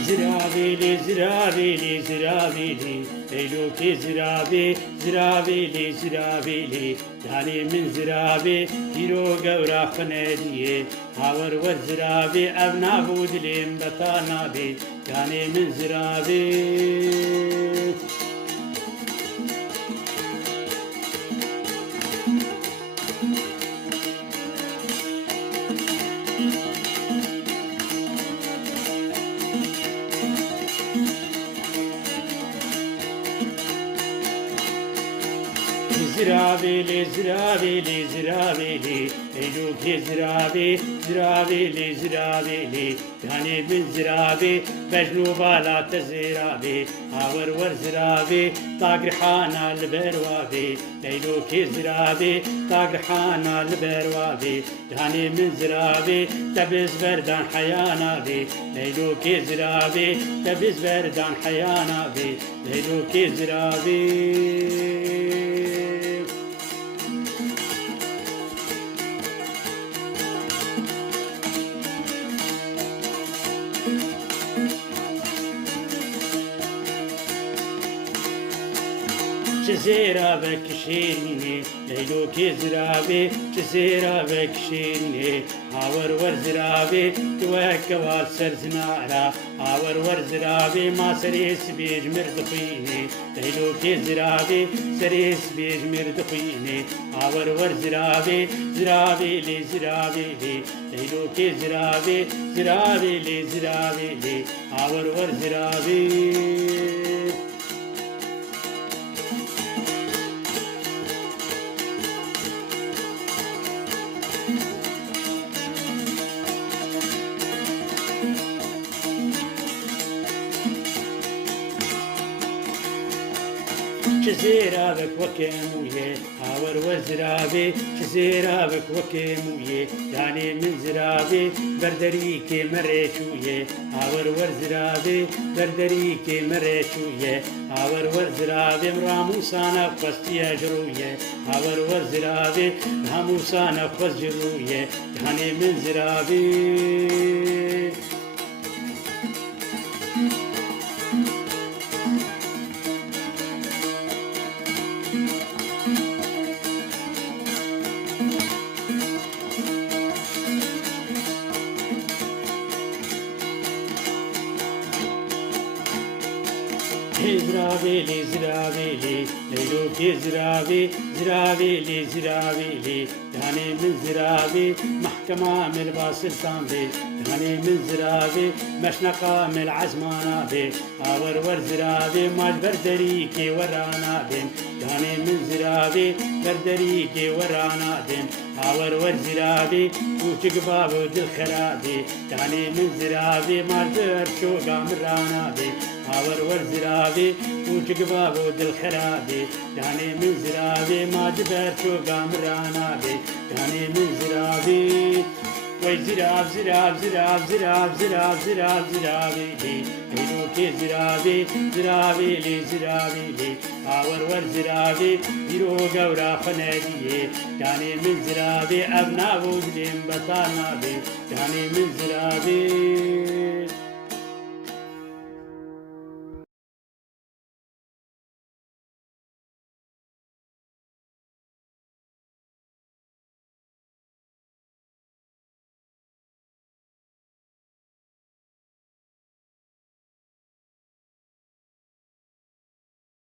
زرابيلي زرابيلي زرابيلي ليلوكي زرابي زرابيلي زرابيلي داني من زرابي هيرو قورا خناديه هاور والزرابي أبنا بودلين بطانا بي داني من زرابي زرابيلي زرابيلي زرابيلي ليلوكي زرابي زرابيلي زرابيلي داني من زرابي بجنوبا لا تزرابي هاور ور زرابي طاقرحانا البروابي ليلوكي زرابي طاقرحانا البروابي داني من زرابي تبز بردان حيانا بي ليلوكي زرابي تبز بردان حيانا بي ليلوكي زرابي جزيرة بكشيني ليلوكي زرابي جزيرة بكشيني هاور ور زرابي توكوال سرزنارا هاور ور زرابي ما سريس بيج مردخيني ليلوكي زرابي سريس بيج مردخيني هاور ور زرابي زرابي لي زرابي لي ليلوكي زرابي زرابي لي زرابي لي هاور ور زرابي جزيرة بك وكيموية هاور وزرابي جزيرة بك وكيموية يعني من زرابي بردريكي مريشوية هاور وزرابي بردريكي مريشوية هاور وزرابي مراموسانا قصتي أجروية هاور وزرابي راموسانا قص جروية يعني من زرابي زرابيلي زرابيلي ليلوكي زرابي زرابيلي زرابيلي داني من زرابي محكمة من باسلطان بي داني من زرابي مشنقة من العزمانة بي آور ور زرابي ماج بردريكي ورانا بين داني من زرابي بردريكي ورانا بين آور ور زرابي وچك بابو دل خرابي داني من زرابي ماج برشوقا مرانا بي آور ور زرابي وچك بابو دل خرابي داني من زرابي ماج برشوقا مرانا بي داني من زرابي وي زراب زراب زراب زراب زراب زراب زرابي لي ليلوكي زرابي زرابي لي زرابي لي آور ور زرابي يرو قورا خناديه داني من زرابي أبنا بودلين بطانا بي داني من زرابي